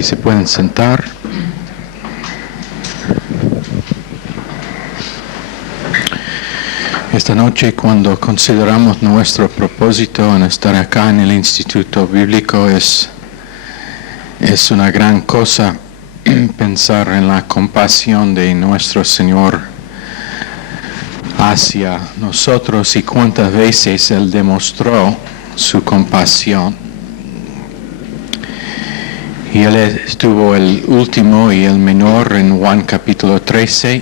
Si se pueden sentar. Esta noche, cuando consideramos nuestro propósito en estar acá en el Instituto Bíblico, es una gran cosa pensar en la compasión de nuestro Señor hacia nosotros y cuántas veces Él demostró su compasión. Y Él estuvo el último y el menor en Juan capítulo 13,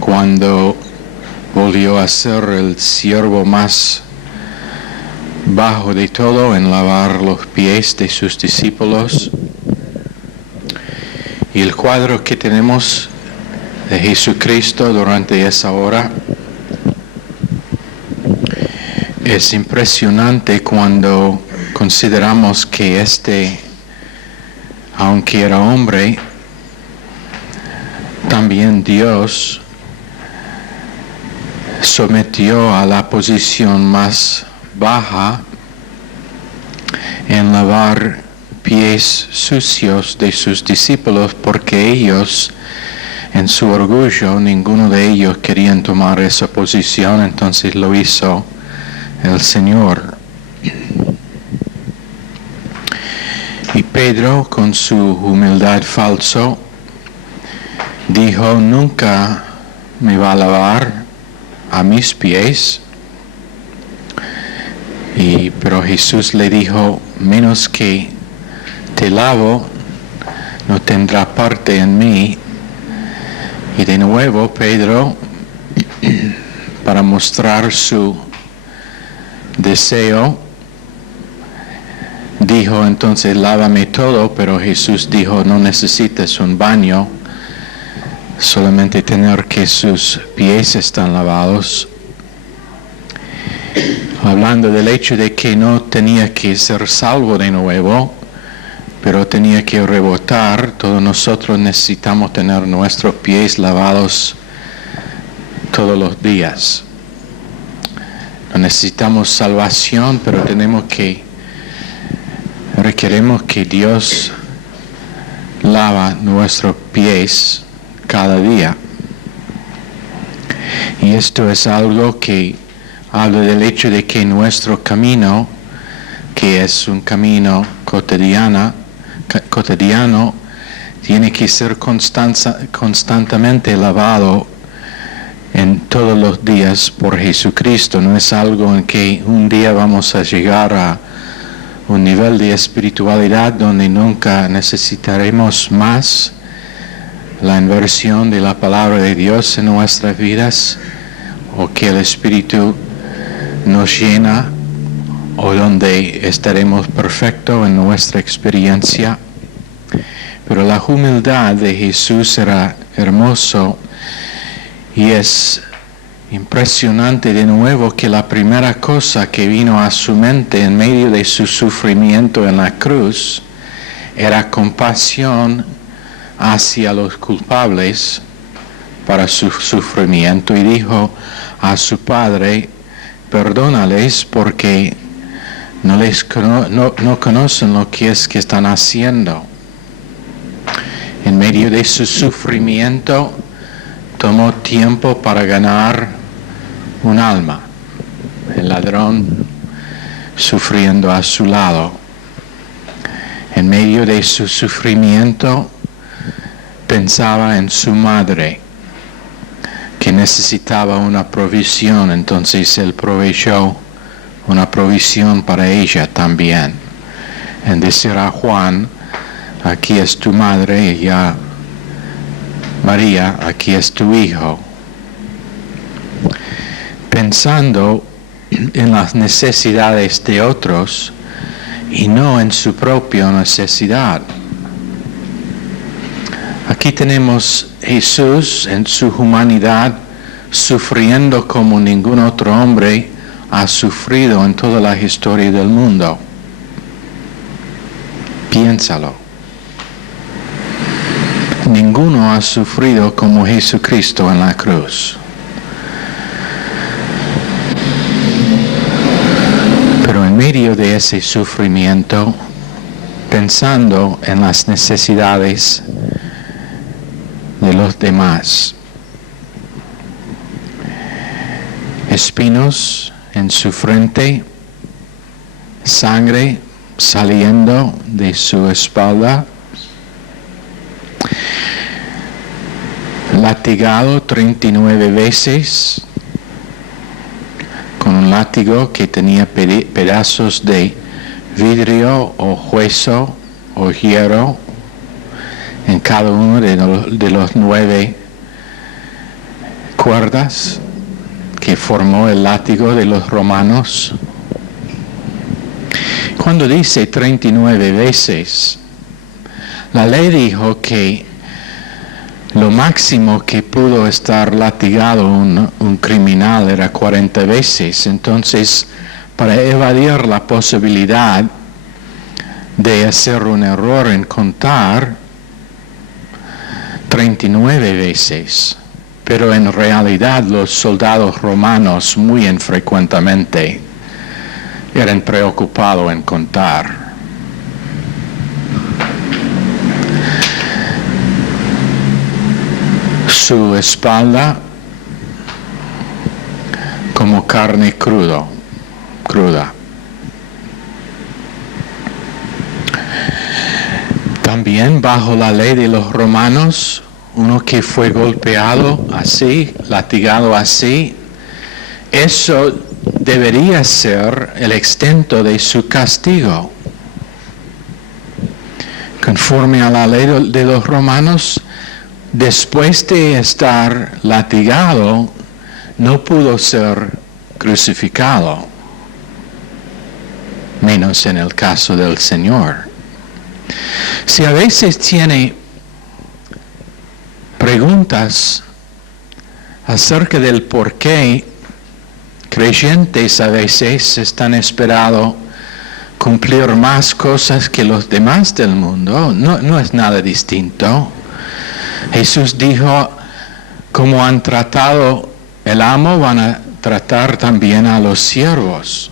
cuando volvió a ser el siervo más bajo de todo en lavar los pies de sus discípulos. Y el cuadro que tenemos de Jesucristo durante esa hora es impresionante cuando consideramos que aunque era hombre, también Dios sometió a la posición más baja en lavar pies sucios de sus discípulos, porque ellos, en su orgullo, ninguno de ellos querían tomar esa posición, entonces lo hizo el Señor. Y Pedro, con su humildad falso, dijo: nunca me va a lavar a mis pies. Pero Jesús le dijo: menos que te lavo, no tendrá parte en mí. Y de nuevo Pedro, para mostrar su deseo, dijo: entonces lávame todo. Pero Jesús dijo: no necesitas un baño, solamente tener que sus pies están lavados. Hablando del hecho de que no tenía que ser salvo de nuevo, pero tenía que rebotar. Todos nosotros necesitamos tener nuestros pies lavados todos los días. No necesitamos salvación, pero requerimos que Dios lava nuestros pies cada día. Y esto es algo que habla del hecho de que nuestro camino, que es un camino cotidiano, tiene que ser constantemente lavado en todos los días por Jesucristo. No es algo en que un día vamos a llegar a un nivel de espiritualidad donde nunca necesitaremos más la inversión de la palabra de Dios en nuestras vidas, o que el Espíritu nos llena, o donde estaremos perfectos en nuestra experiencia. Pero la humildad de Jesús era hermoso, y es impresionante de nuevo que la primera cosa que vino a su mente en medio de su sufrimiento en la cruz era compasión hacia los culpables para su sufrimiento, y dijo a su Padre: perdónales, porque no conocen lo que es que están haciendo. En medio de su sufrimiento tomó tiempo para ganar un alma, el ladrón sufriendo a su lado. En medio de su sufrimiento pensaba en su madre, que necesitaba una provisión, entonces Él proveyó una provisión para ella también. En decir a Juan: aquí es tu madre, y a María: aquí es tu hijo. Pensando en las necesidades de otros y no en su propia necesidad. Aquí tenemos Jesús en su humanidad sufriendo como ningún otro hombre ha sufrido en toda la historia del mundo. Piénsalo. Ninguno ha sufrido como Jesucristo en la cruz. Pero en medio de ese sufrimiento pensando en las necesidades de los demás. Espinos en su frente, sangre saliendo de su espalda, latigado 39 veces con un látigo que tenía pedazos de vidrio o hueso o hierro en cada uno de los 9 cuerdas que formó el látigo de los romanos. Cuando dice 39 veces, la ley dijo que lo máximo que pudo estar latigado un criminal era 40 veces. Entonces, para evadir la posibilidad de hacer un error en contar, 39 veces. Pero en realidad los soldados romanos muy infrecuentemente eran preocupados en contar. Su espalda como carne cruda. También bajo la ley de los romanos, uno que fue golpeado así, latigado así, eso debería ser el extent de su castigo. Conforme a la ley de los romanos, después de estar latigado, no pudo ser crucificado, menos en el caso del Señor. Si a veces tiene preguntas acerca del por qué creyentes a veces están esperando cumplir más cosas que los demás del mundo, no es nada distinto. Jesús dijo, como han tratado el amo, van a tratar también a los siervos.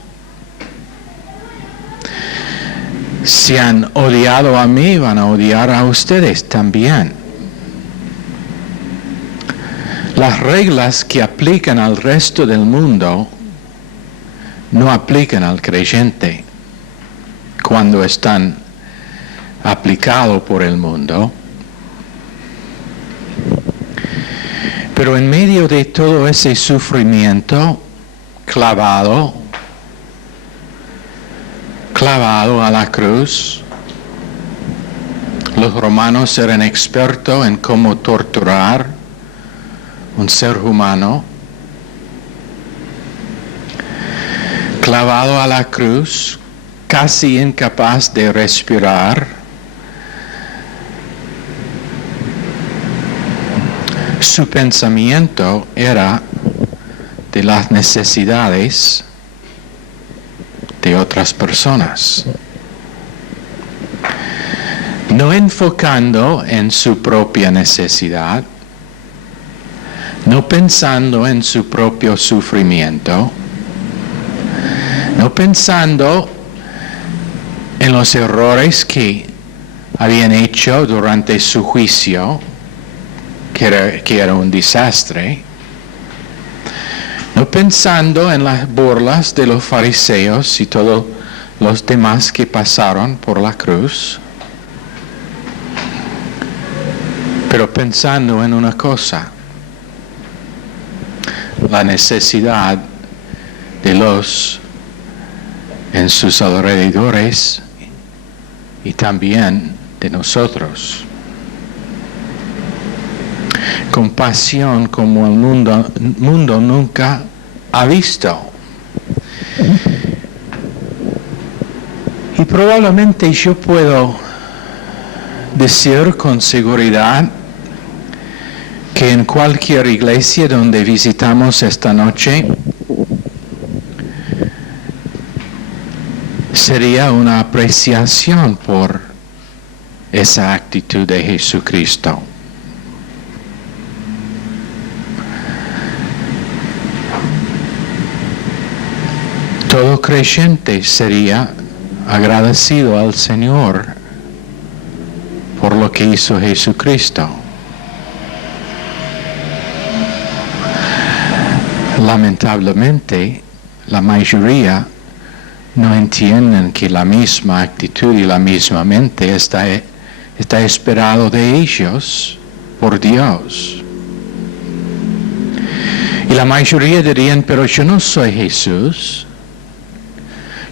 Si han odiado a mí, van a odiar a ustedes también. Las reglas que aplican al resto del mundo no aplican al creyente cuando están aplicados por el mundo. Pero en medio de todo ese sufrimiento, clavado a la cruz, los romanos eran expertos en cómo torturar un ser humano. Clavado a la cruz, casi incapaz de respirar, su pensamiento era de las necesidades de otras personas, no enfocando en su propia necesidad, no pensando en su propio sufrimiento, no pensando en los errores que habían hecho durante su juicio, que era un desastre, no pensando en las burlas de los fariseos y todos los demás que pasaron por la cruz, pero pensando en una cosa: la necesidad de los en sus alrededores y también de nosotros. Compasión como el mundo nunca ha visto. Y probablemente yo puedo decir con seguridad que en cualquier iglesia donde visitamos esta noche, sería una apreciación por esa actitud de Jesucristo. Todo creyente sería agradecido al Señor por lo que hizo Jesucristo. Lamentablemente, la mayoría no entienden que la misma actitud y la misma mente está esperado de ellos por Dios. Y la mayoría dirían, pero yo no soy Jesús.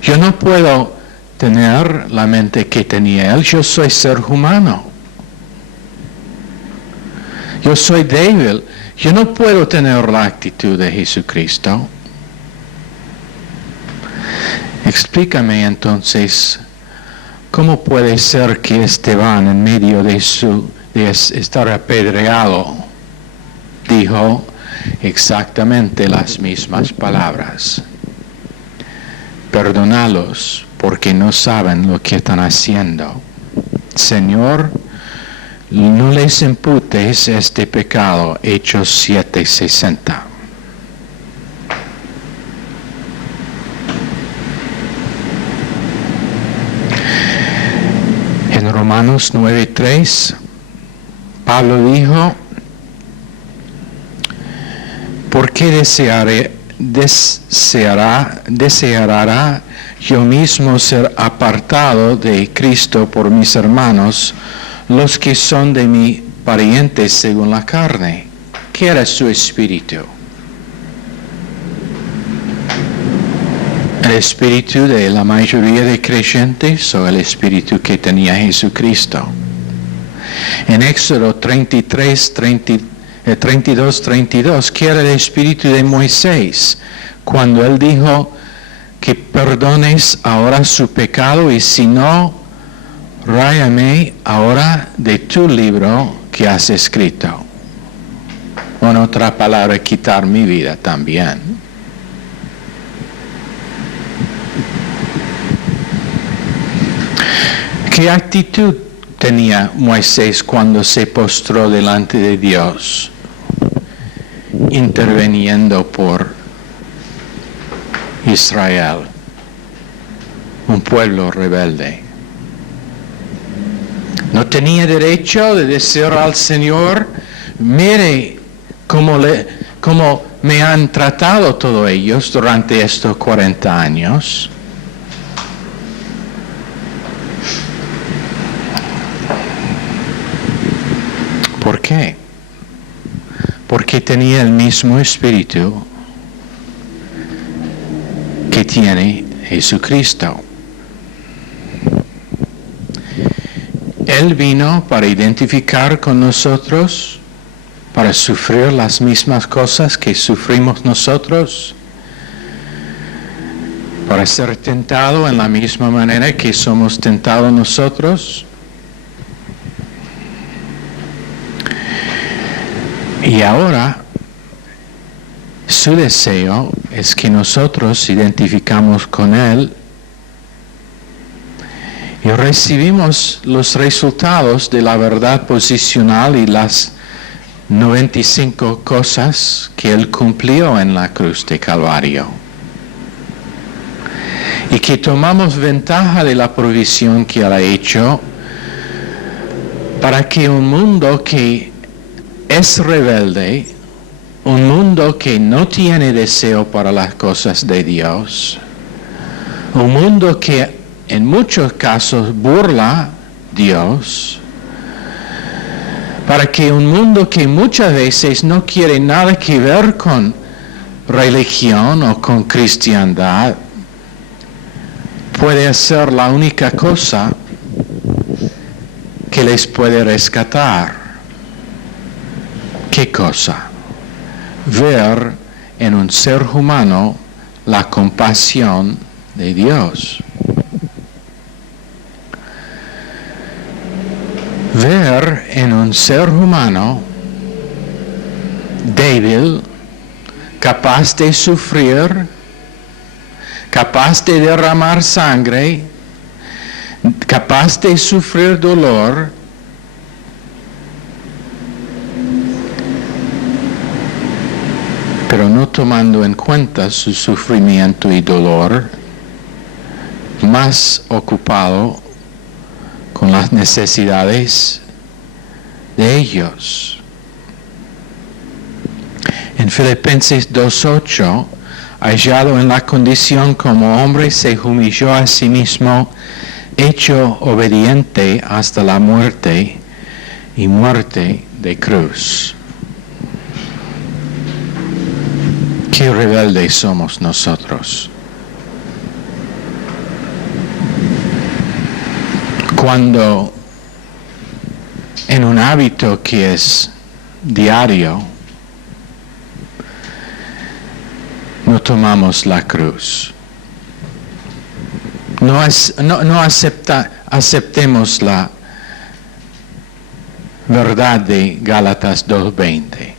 Yo no puedo tener la mente que tenía Él. Yo soy ser humano. Yo soy débil. Yo no puedo tener la actitud de Jesucristo. Explícame entonces, ¿cómo puede ser que Esteban, en medio de estar apedreado, dijo exactamente las mismas palabras? Perdónalos porque no saben lo que están haciendo. Señor, no les imputes este pecado. Hechos 7:60. En Romanos 9:3, Pablo dijo, ¿por qué deseará yo mismo ser apartado de Cristo por mis hermanos, los que son de mi parientes según la carne? ¿Qué era su espíritu? ¿El espíritu de la mayoría de creyentes o el espíritu que tenía Jesucristo? En Éxodo 32:32, ¿qué era el espíritu de Moisés? Cuando él dijo que perdones ahora su pecado y si no, ráyame ahora de tu libro que has escrito. O en otra palabra, quitar mi vida también. ¿Qué actitud tenía Moisés cuando se postró delante de Dios, interviniendo por Israel, un pueblo rebelde? No tenía derecho de decir al Señor, mire cómo me han tratado todos ellos durante estos 40 años. ¿Por qué? Porque tenía el mismo espíritu que tiene Jesucristo. Él vino para identificar con nosotros, para sufrir las mismas cosas que sufrimos nosotros, para ser tentado en la misma manera que somos tentados nosotros. Y ahora, su deseo es que nosotros identificamos con Él y recibimos los resultados de la verdad posicional y las 95 cosas que Él cumplió en la cruz de Calvario. Y que tomamos ventaja de la provisión que Él ha hecho para que un mundo que es rebelde, un mundo que no tiene deseo para las cosas de Dios, un mundo que en muchos casos burla a Dios, para que un mundo que muchas veces no quiere nada que ver con religión o con cristiandad, puede hacer la única cosa que les puede rescatar. ¿Qué cosa? Ver en un ser humano la compasión de Dios. Ver en un ser humano débil, capaz de sufrir, capaz de derramar sangre, capaz de sufrir dolor, pero no tomando en cuenta su sufrimiento y dolor, más ocupado con las necesidades de ellos. En Filipenses 2:8, hallado en la condición como hombre, se humilló a sí mismo, hecho obediente hasta la muerte y muerte de cruz. Qué rebeldes somos nosotros. Cuando en un hábito que es diario, no tomamos la cruz. No aceptemos la verdad de Gálatas 2:20.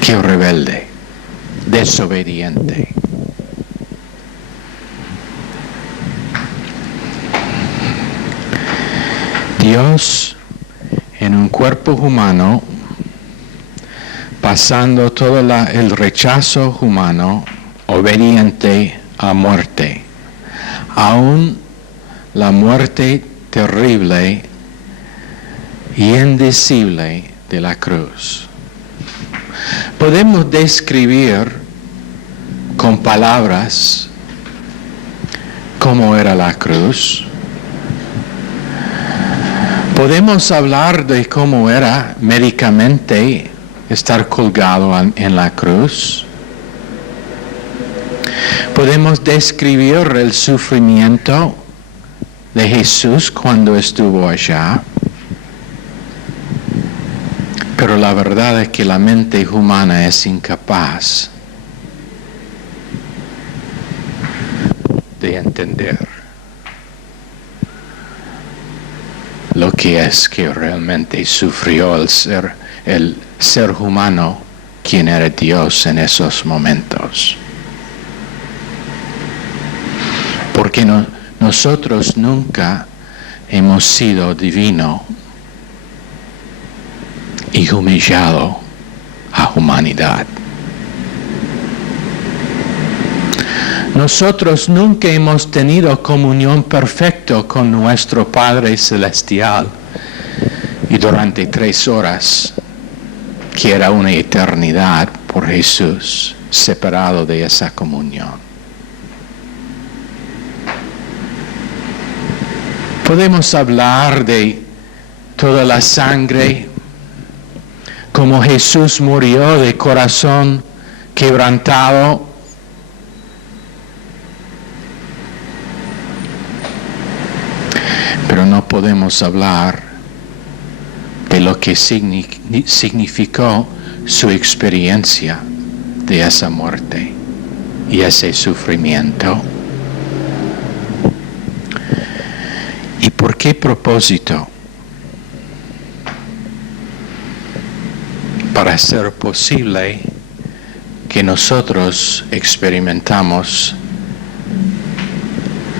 Qué rebelde, desobediente. Dios en un cuerpo humano, pasando todo el rechazo humano, obediente a muerte, aún la muerte terrible y indecible de la cruz. Podemos describir con palabras cómo era la cruz. Podemos hablar de cómo era médicamente estar colgado en la cruz. Podemos describir el sufrimiento de Jesús cuando estuvo allá. Pero la verdad es que la mente humana es incapaz de entender lo que es que realmente sufrió el ser humano, quien era Dios en esos momentos. Porque nosotros nunca hemos sido divinos y humillado a humanidad. Nosotros nunca hemos tenido comunión perfecta con nuestro Padre Celestial, y durante 3 horas, que era una eternidad por Jesús, separado de esa comunión. Podemos hablar de toda la sangre, como Jesús murió de corazón quebrantado. Pero no podemos hablar de lo que significó su experiencia de esa muerte y ese sufrimiento. ¿Y por qué propósito? Para hacer posible que nosotros experimentamos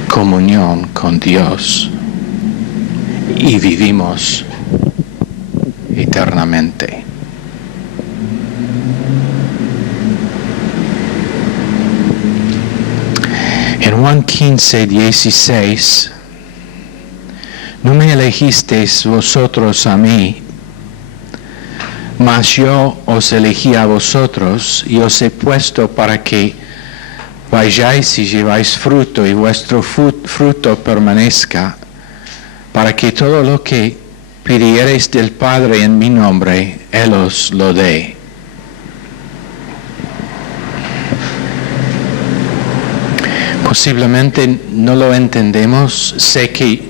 comunión con Dios y vivimos eternamente. En Juan 15:16, no me elegisteis vosotros a mí, mas yo os elegí a vosotros y os he puesto para que vayáis y lleváis fruto y vuestro fruto permanezca, para que todo lo que pidiereis del Padre en mi nombre, Él os lo dé. Posiblemente no lo entendemos, sé que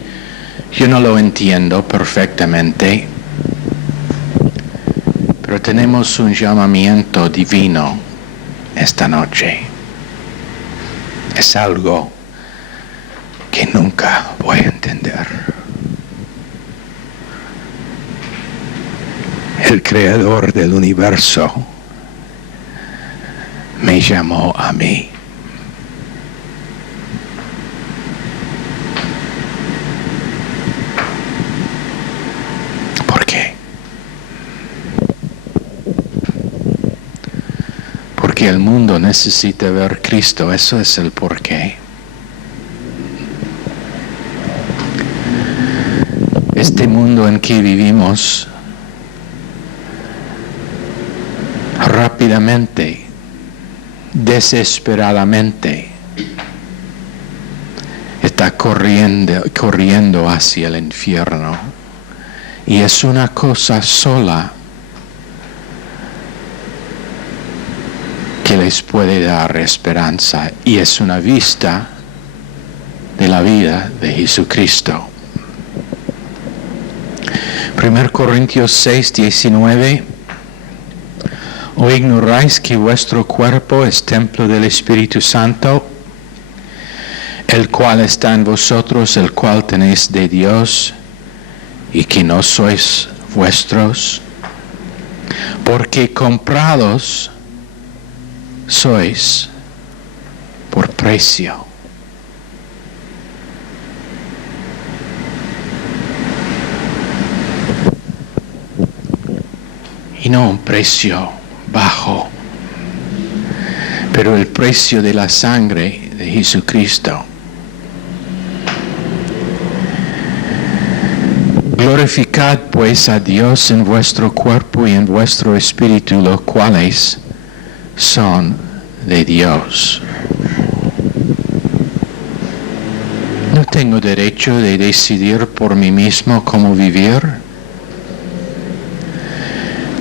yo no lo entiendo perfectamente, pero tenemos un llamamiento divino esta noche. Es algo que nunca voy a entender. El creador del universo me llamó a mí. ¿Por qué? Porque el mundo necesita ver Cristo, eso es el porqué. este mundo en que vivimos rápidamente, desesperadamente, está corriendo hacia el infierno. Y es una cosa sola que les puede dar esperanza, y es una vista de la vida de Jesucristo. 1 Corintios 6, 19. ¿O ignoráis que vuestro cuerpo es templo del Espíritu Santo, el cual está en vosotros, el cual tenéis de Dios, y que no sois vuestros? Porque comprados sois por precio. Y no un precio bajo, pero el precio de la sangre de Jesucristo. Glorificad pues a Dios en vuestro cuerpo y en vuestro espíritu, los cuales son de Dios. No tengo derecho de decidir por mí mismo cómo vivir.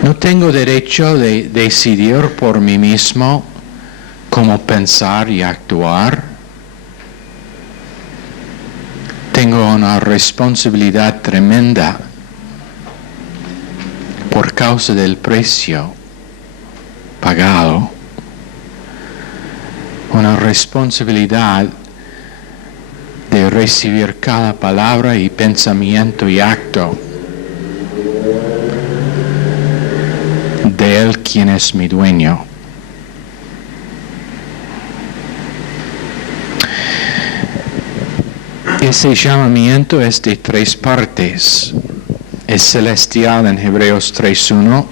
No tengo derecho de decidir por mí mismo cómo pensar y actuar. Tengo una responsabilidad tremenda por causa del precio pagado. Una responsabilidad de recibir cada palabra y pensamiento y acto de Él, quien es mi dueño. Ese llamamiento es de 3 partes. Es celestial en Hebreos 3:1,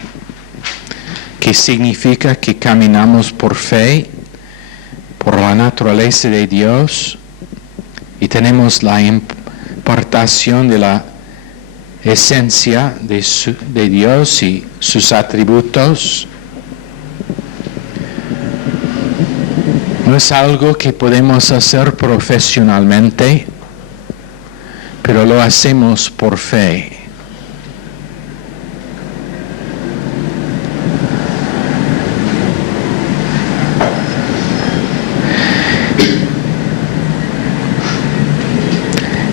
que significa que caminamos por fe, por la naturaleza de Dios, y tenemos la impartación de la esencia de Dios y sus atributos. No es algo que podemos hacer profesionalmente, pero lo hacemos por fe.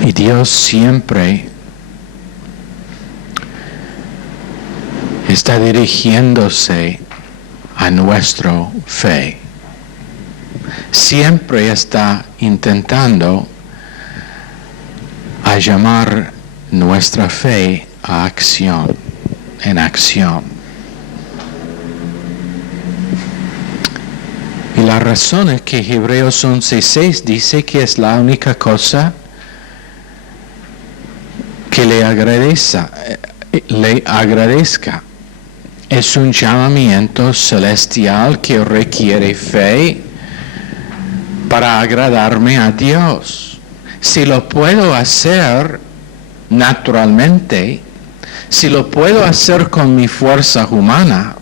Y Dios siempre está dirigiéndose a nuestra fe. Siempre está intentando a llamar nuestra fe a acción, en acción. Y la razón es que Hebreos 11:6 dice que es la única cosa que le agradezca. Es un llamamiento celestial que requiere fe para agradarme a Dios. Si lo puedo hacer naturalmente, si lo puedo hacer con mi fuerza humana,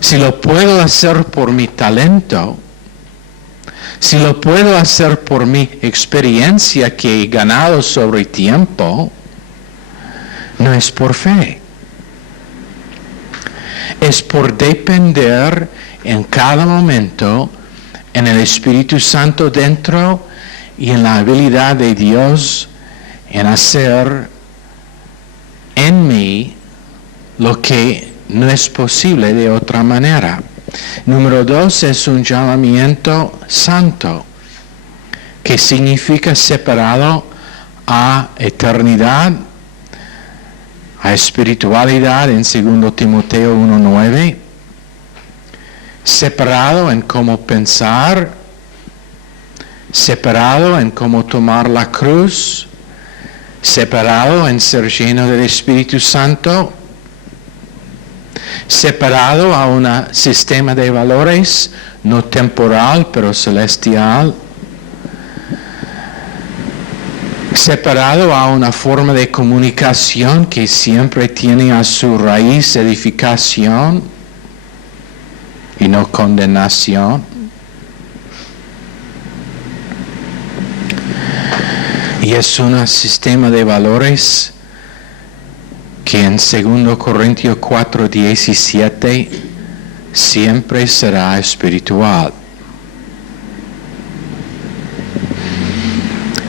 si lo puedo hacer por mi talento, si lo puedo hacer por mi experiencia que he ganado sobre tiempo, no es por fe. Es por depender en cada momento en el Espíritu Santo dentro y en la habilidad de Dios en hacer en mí lo que no es posible de otra manera. Número 2 es un llamamiento santo, que significa separado a eternidad, a espiritualidad en 2 Timoteo 1:9, separado en cómo pensar, separado en cómo tomar la cruz, separado en ser lleno del Espíritu Santo, separado a un sistema de valores no temporal pero celestial. separado a una forma de comunicación que siempre tiene a su raíz edificación y no condenación. Y es un sistema de valores que en 2 Corintios 4:17 siempre será espiritual.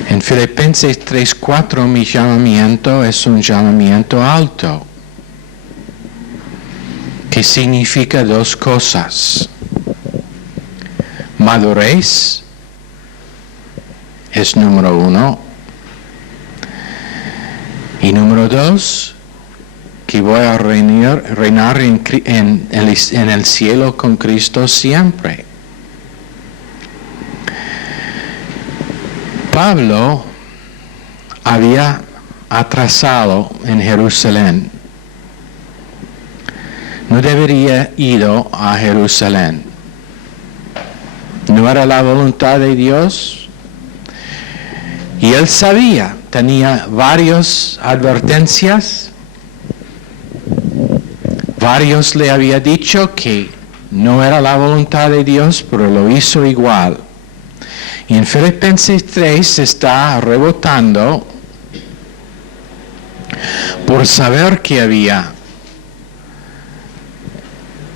En Filipenses 3:4 mi llamamiento es un llamamiento alto, que significa dos cosas. Madurez es número 1. Y número 2, que voy a reinar en el cielo con Cristo siempre. Pablo había atrasado en Jerusalén. No debería ido a Jerusalén. No era la voluntad de Dios. Y él sabía, tenía varias advertencias. Varios le había dicho que no era la voluntad de Dios, pero lo hizo igual. Y en Filipenses 3 está rebotando por saber que había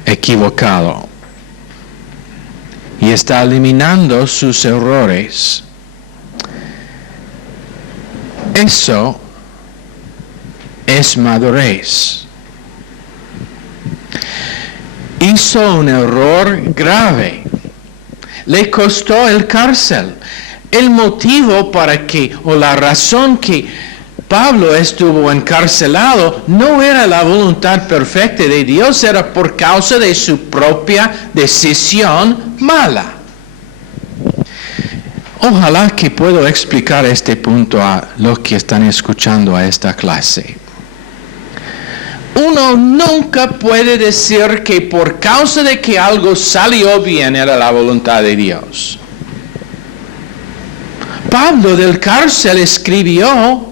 equivocado. Y está eliminando sus errores. Eso es madurez. Hizo un error grave. Le costó el cárcel. El motivo para que, o la razón que Pablo estuvo encarcelado, no era la voluntad perfecta de Dios, era por causa de su propia decisión mala. Ojalá que pueda explicar este punto a los que están escuchando a esta clase. Uno nunca puede decir que por causa de que algo salió bien era la voluntad de Dios. Pablo del cárcel escribió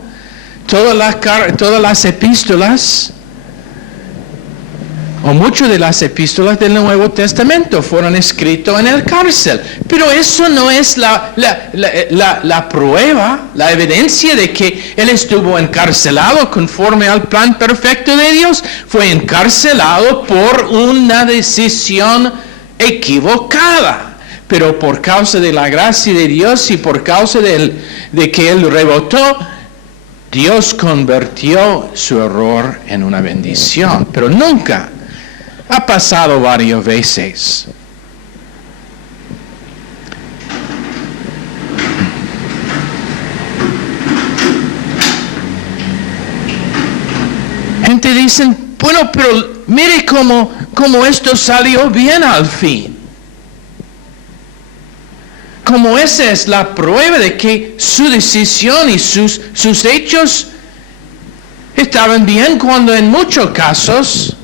todas las epístolas, o muchas de las epístolas del Nuevo Testamento fueron escritas en el cárcel. Pero eso no es la prueba, la evidencia de que él estuvo encarcelado conforme al plan perfecto de Dios. Fue encarcelado por una decisión equivocada. Pero por causa de la gracia de Dios y por causa de que él rebotó, Dios convirtió su error en una bendición. Pero nunca. Ha pasado varias veces. Gente dice, bueno, pero mire cómo esto salió bien al fin. Como esa es la prueba de que su decisión y sus hechos estaban bien, cuando en muchos casos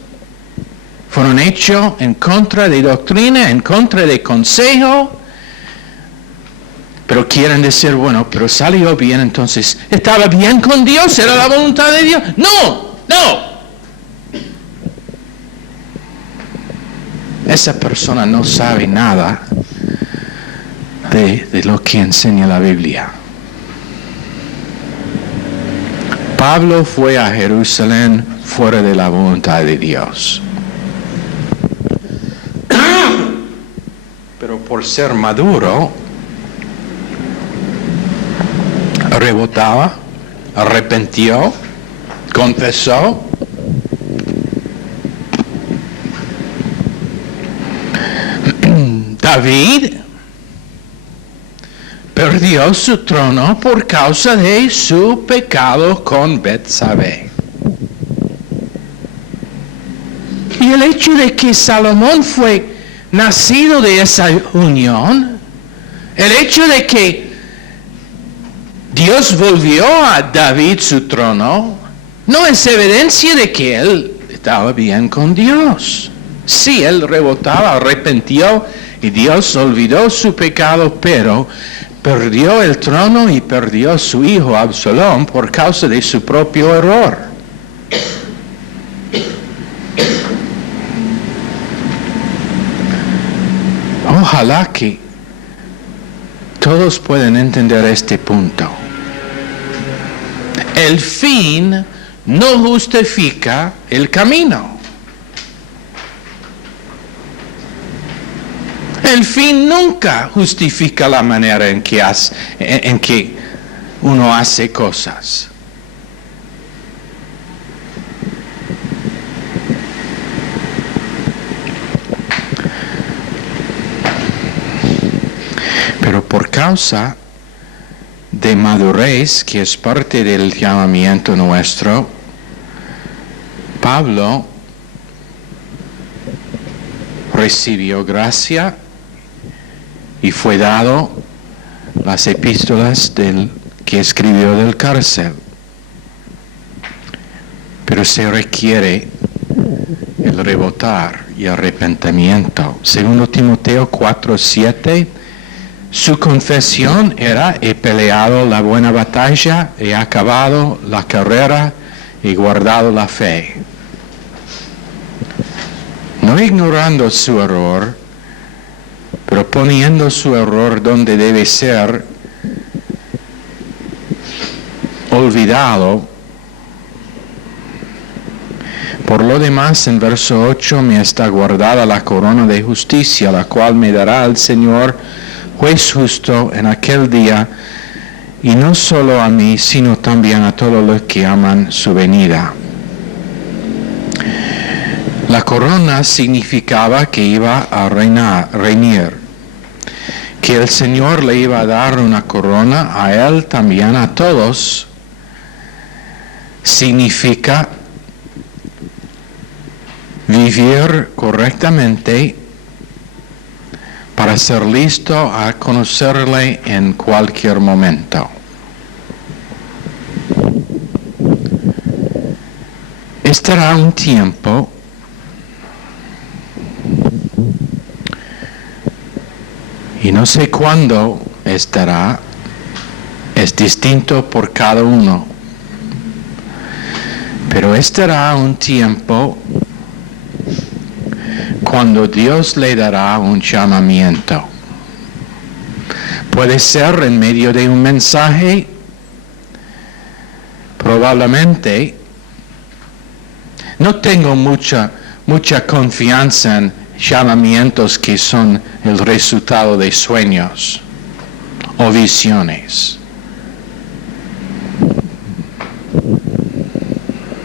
fueron hechos en contra de doctrina, en contra de consejo. Pero quieren decir, bueno, pero salió bien, entonces estaba bien con Dios, era la voluntad de Dios. No. Esa persona no sabe nada de lo que enseña la Biblia. Pablo fue a Jerusalén fuera de la voluntad de Dios. Pero por ser maduro, rebotaba, arrepintió, confesó. David perdió su trono por causa de su pecado con Betsabé. Y el hecho de que Salomón fue nacido de esa unión, el hecho de que Dios volvió a David su trono, no es evidencia de que él estaba bien con Dios. Sí, él rebotaba, arrepintió y Dios olvidó su pecado, pero perdió el trono y perdió su hijo Absalón por causa de su propio error. Ojalá que todos puedan entender este punto. El fin no justifica el camino. El fin nunca justifica la manera en que uno hace cosas. Pero por causa de madurez, que es parte del llamamiento nuestro, Pablo recibió gracia y fue dado las epístolas que escribió del cárcel. Pero se requiere el rebotar y arrepentimiento. Segundo Timoteo 4:7, su confesión era: he peleado la buena batalla, he acabado la carrera, he guardado la fe. No ignorando su error, pero poniendo su error donde debe ser olvidado. Por lo demás, en verso 8, me está guardada la corona de justicia, la cual me dará el Señor, juez justo, en aquel día, y no solo a mí, sino también a todos los que aman su venida. La corona significaba que iba a reinar, que el Señor le iba a dar una corona a él, también a todos. Significa vivir correctamente para ser listo a conocerle en cualquier momento. Estará un tiempo y no sé cuándo estará, es distinto por cada uno, pero estará un tiempo cuando Dios le dará un llamamiento. Puede ser en medio de un mensaje, probablemente. No tengo mucha confianza en llamamientos que son el resultado de sueños o visiones.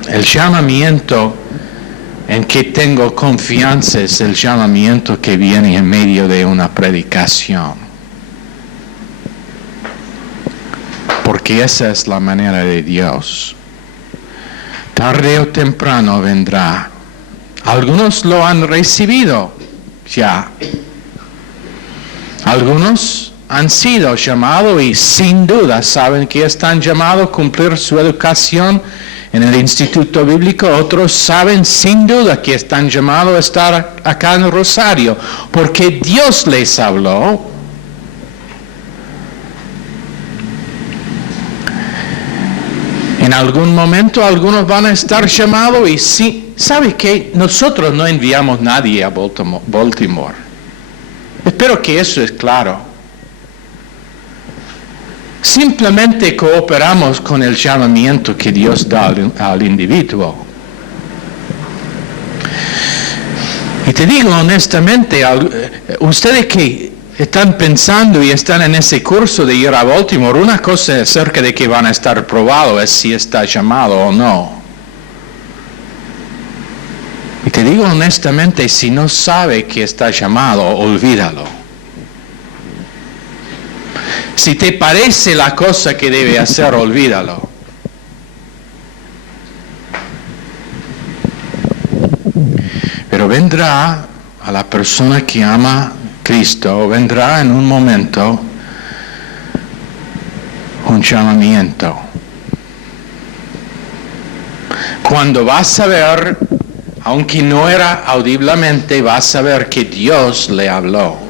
El llamamiento en que tengo confianza es el llamamiento que viene en medio de una predicación. Porque esa es la manera de Dios. Tarde o temprano vendrá. Algunos lo han recibido ya. Algunos han sido llamados y sin duda saben que están llamados a cumplir su educación en el Instituto Bíblico. Otros saben sin duda que están llamados a estar acá en el Rosario, porque Dios les habló. En algún momento algunos van a estar llamados y sí, ¿sabe qué? Nosotros no enviamos a nadie a Baltimore. Espero que eso es claro. Simplemente cooperamos con el llamamiento que Dios da al individuo. Y te digo honestamente, ustedes que están pensando y están en ese curso de ir a Baltimore, una cosa acerca de que van a estar probados es si está llamado o no. Y te digo honestamente, si no sabe que está llamado, olvídalo. Si te parece la cosa que debe hacer, olvídalo. Pero vendrá a la persona que ama a Cristo, vendrá en un momento un llamamiento. Cuando vas a ver, aunque no era audiblemente, vas a ver que Dios le habló.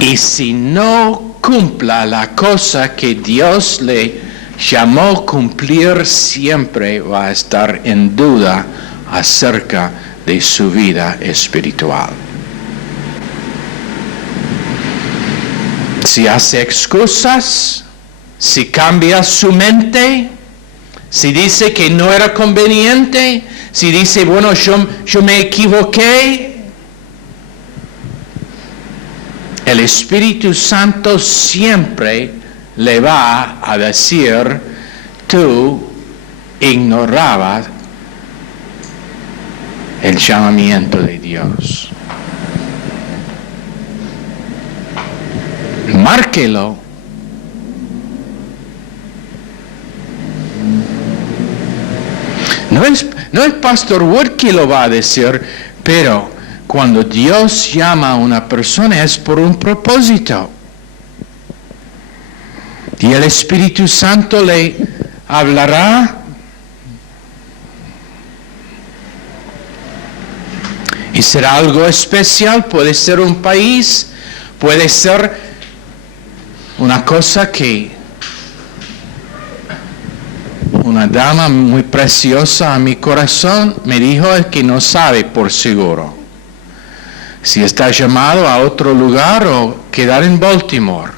Y si no cumpla la cosa que Dios le llamó cumplir, siempre va a estar en duda acerca de su vida espiritual. Si hace excusas, si cambia su mente, si dice que no era conveniente, si dice, bueno, yo me equivoqué, el Espíritu Santo siempre le va a decir, tú ignorabas el llamamiento de Dios. Márquelo. No es Pastor Wood que lo va a decir, pero cuando Dios llama a una persona es por un propósito. Y el Espíritu Santo le hablará. Y será algo especial, puede ser un país, puede ser una cosa que una dama muy preciosa a mi corazón me dijo que no sabe por seguro si está llamado a otro lugar o quedar en Baltimore.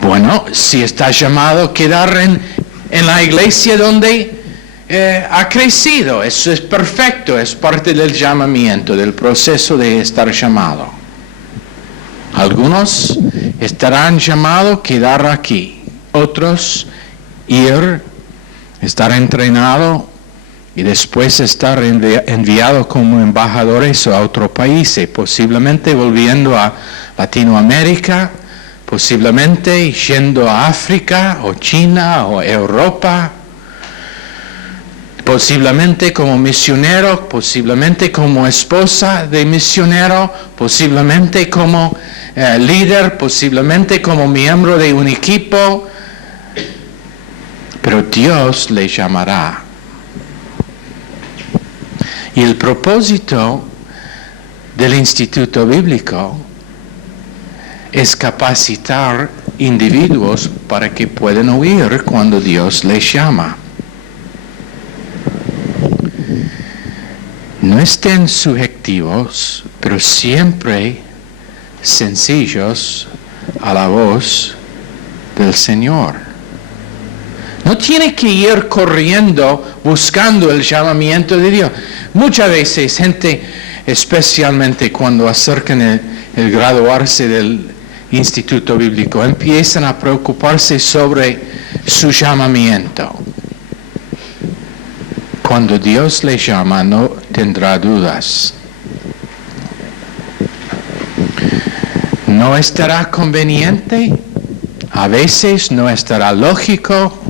Bueno, si está llamado a quedar en la iglesia donde ha crecido, eso es perfecto, es parte del llamamiento, del proceso de estar llamado. Algunos estarán llamados a quedar aquí, otros ir, estar entrenado y después estar enviado como embajadores a otro país, posiblemente volviendo a Latinoamérica, posiblemente yendo a África o China o Europa, posiblemente como misionero, posiblemente como esposa de misionero, posiblemente como líder, posiblemente como miembro de un equipo, pero Dios le llamará. Y el propósito del Instituto Bíblico es capacitar individuos para que puedan oír cuando Dios les llama. No estén subjetivos, pero siempre sencillos a la voz del Señor. No tiene que ir corriendo buscando el llamamiento de Dios. Muchas veces gente, especialmente cuando acercan el graduarse del Instituto Bíblico, empiezan a preocuparse sobre su llamamiento. Cuando Dios le llama, no tendrá dudas. No estará conveniente, a veces no estará lógico,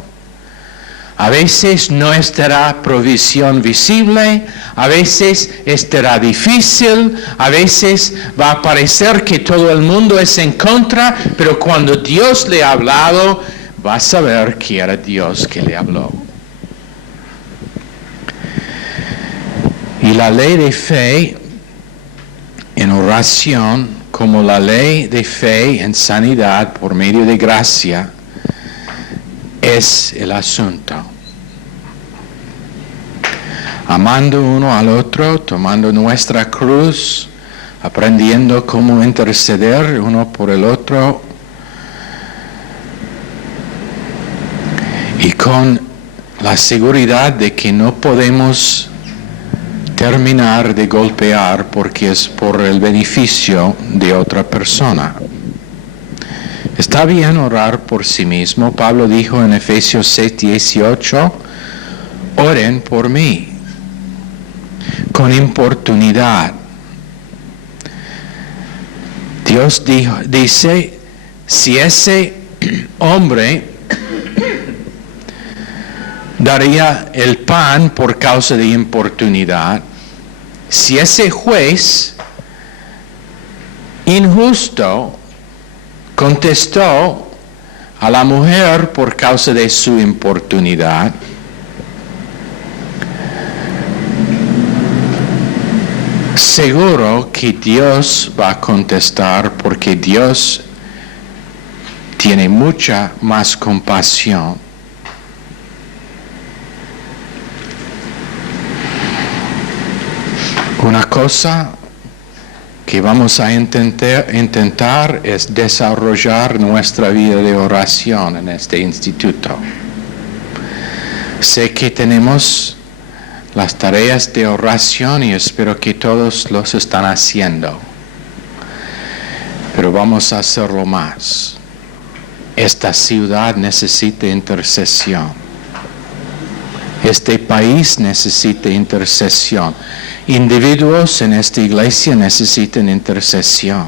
a veces no estará provisión visible, a veces estará difícil, a veces va a parecer que todo el mundo es en contra, pero cuando Dios le ha hablado, va a saber que era Dios que le habló. Y la ley de fe en oración, como la ley de fe en sanidad por medio de gracia, es el asunto. Amando uno al otro, tomando nuestra cruz, aprendiendo cómo interceder uno por el otro, y con la seguridad de que no podemos terminar de golpear porque es por el beneficio de otra persona. Está bien orar por sí mismo. Pablo dijo en Efesios 6:18, oren por mí, con importunidad. Dios dice, si ese hombre daría el pan por causa de importunidad, si ese juez injusto contestó a la mujer por causa de su importunidad, seguro que Dios va a contestar, porque Dios tiene mucha más compasión. Una cosa que vamos a intentar es desarrollar nuestra vida de oración en este instituto. Sé que tenemos las tareas de oración y espero que todos los están haciendo, pero vamos a hacerlo más. Esta ciudad necesita intercesión. Este país necesita intercesión. Individuos en esta iglesia necesitan intercesión.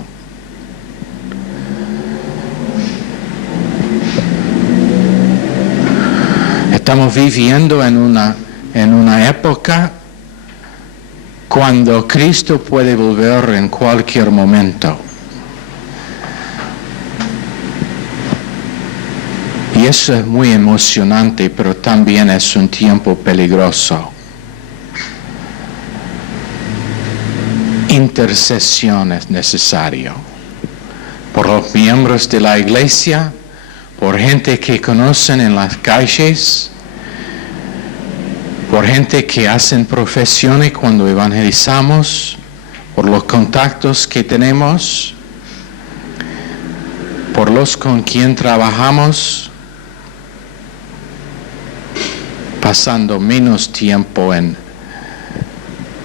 Estamos viviendo en una época cuando Cristo puede volver en cualquier momento. Y eso es muy emocionante, pero también es un tiempo peligroso. Intercesión es necesario por los miembros de la iglesia, por gente que conocen en las calles, por gente que hacen profesiones cuando evangelizamos, por los contactos que tenemos, por los con quien trabajamos, pasando menos tiempo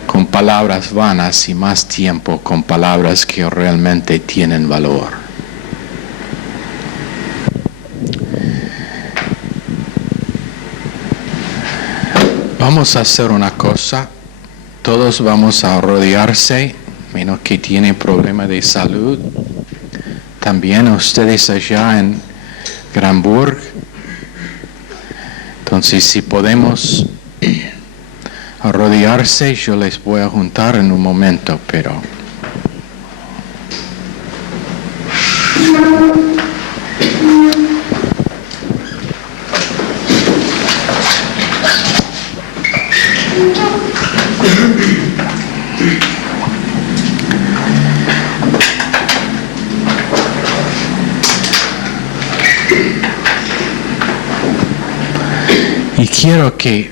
con palabras vanas y más tiempo con palabras que realmente tienen valor. Vamos a hacer una cosa, todos vamos a rodearse, menos que tienen problema de salud. También ustedes allá en Granburg. Entonces, si podemos rodearse, yo les voy a juntar en un momento, pero y quiero que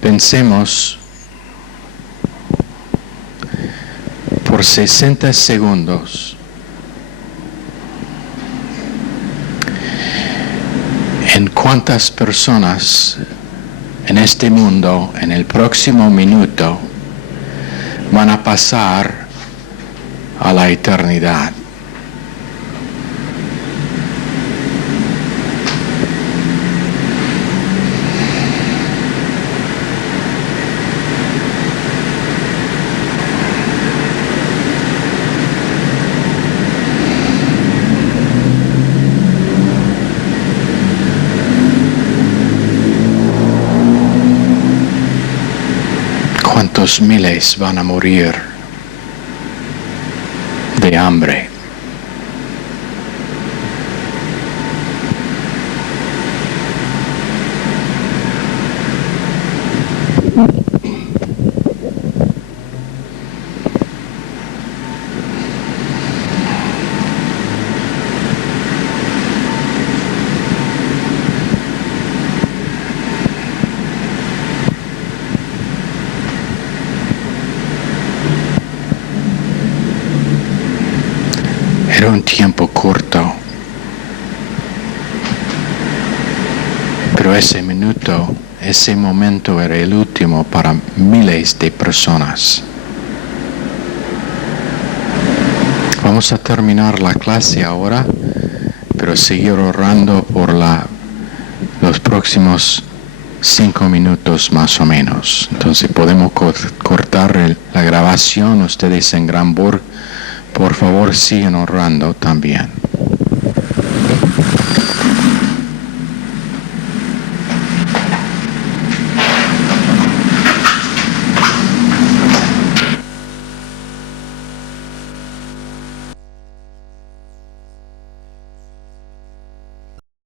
pensemos por 60 segundos en cuántas personas en este mundo en el próximo minuto van a pasar a la eternidad. ¿Cuántos miles van a morir de hambre? Era un tiempo corto, pero ese minuto, ese momento era el último para miles de personas. Vamos a terminar la clase ahora, pero seguir orando por los próximos 5 minutos más o menos. Entonces podemos cortar la grabación. Ustedes en Granburg, por favor, sigan orando también.